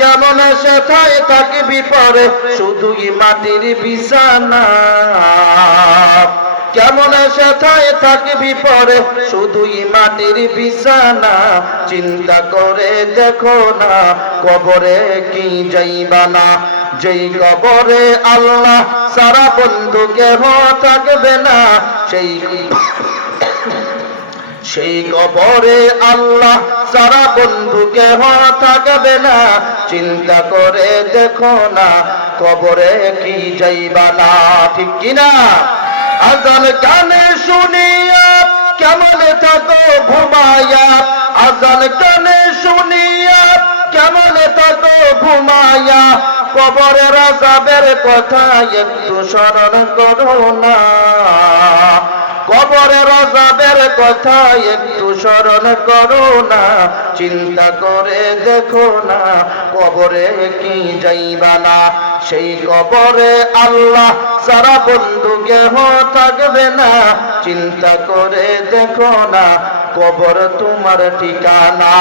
কেমন সেথায় থাকবি পরে? শুধুই মাটির বিছানা। কেমন সেথায় থাকবি পরে? শুধুই মাটির বিছানা। চিন্তা করে দেখো না, কবরে কি যাইবা না যেই কবরে আল্লাহ সারা বন্ধু কেহ থাকবে না, সেই সেই কবরে আল্লাহ বন্ধু কেহ থাকবে না, চিন্তা করে দেখো না, কবরে কি যাইবা না, ঠিক কিনা? আজান কানে শুনিয়া কেমন থাকো ঘুমায়া আজান কানে শুনিয়া কেমন থাকো ঘুমায়া কবরের আজাবের কথা একটু স্মরণ করো না। কথা একটু স্মরণ করো না, চিন্তা করে দেখো না, কবরে কি যাইবা না সেই কবরে আল্লাহ সারা বন্ধু কেহ থাকবে না, চিন্তা করে দেখো না, কবর তোমার ঠিকানা।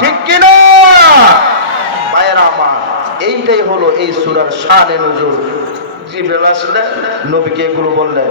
ঠিক কিনা? এইটাই হলো এই সুরার শানে নজর। জিবরাইল আসলেন, নবীকে এগুলো বললেন